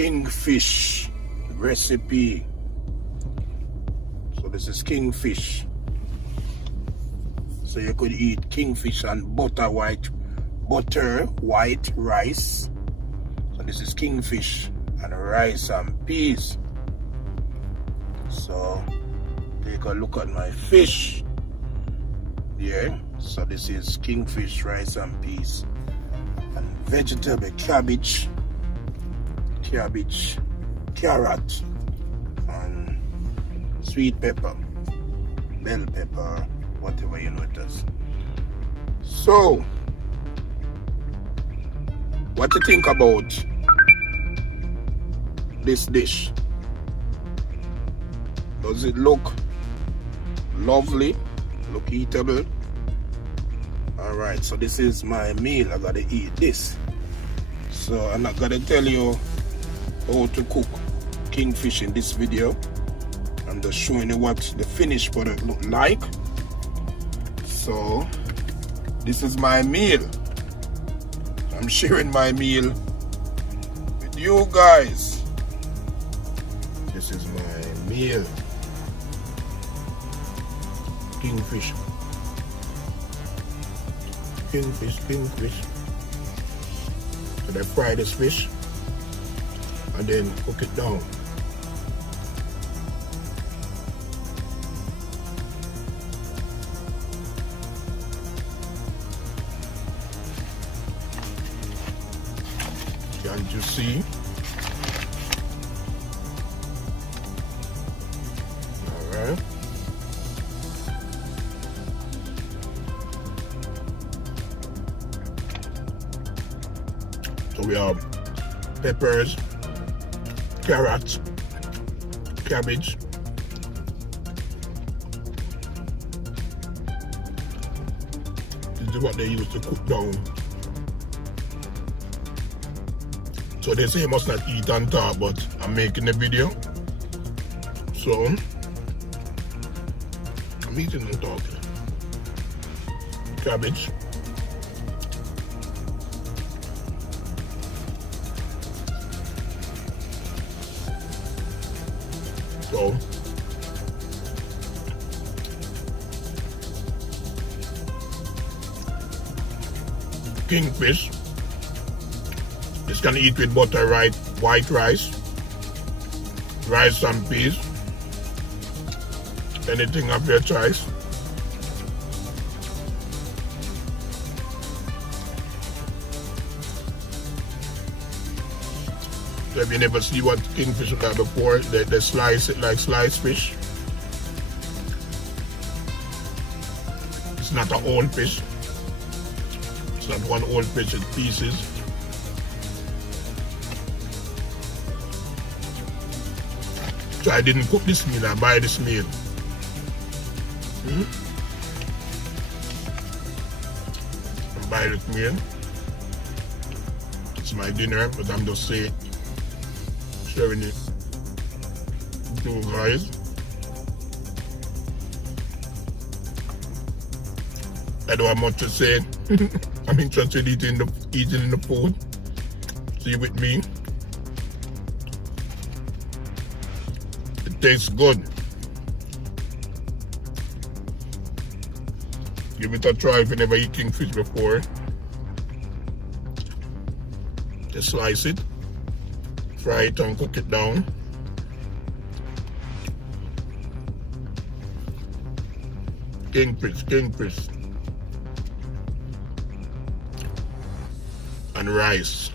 kingfish recipe. So this is kingfish. So you could eat kingfish and butter white rice. So this is kingfish and rice and peas. So take a look at my fish. Yeah. So this is kingfish, rice and peas. And vegetable, cabbage, carrot, and sweet pepper, bell pepper, whatever you know it does. So, what do you think about this dish? Does it look lovely? Look eatable? Alright, so this is my meal. I gotta eat this. So I'm not gonna tell you how to cook kingfish in this video. I'm just showing you what the finished product look like. So this is my meal. I'm sharing my meal with you guys. This is my meal. Kingfish. Kingfish. So they fry this fish and then cook it down. Can't you see? Alright. So we have peppers, carrots, cabbage, this is what they use to cook down. So they say you must not eat and talk, but I'm making a video. So I'm eating and talking. Cabbage. So kingfish. This can eat with butter, white rice and peas. Anything of your choice. So if you never see what kingfish look like before, they slice it like sliced fish. It's not a whole fish. It's not one whole fish, it's pieces. So I didn't cook this meal, I buy this meal. I buy this meal. It's my dinner, but I'm just sharing it with you guys. I don't have much to say. I'm interested in eating the food. See with me. It tastes good. Give it a try if you never eaten kingfish before. Just slice it, fry it and cook it down. Kingfish. And rice.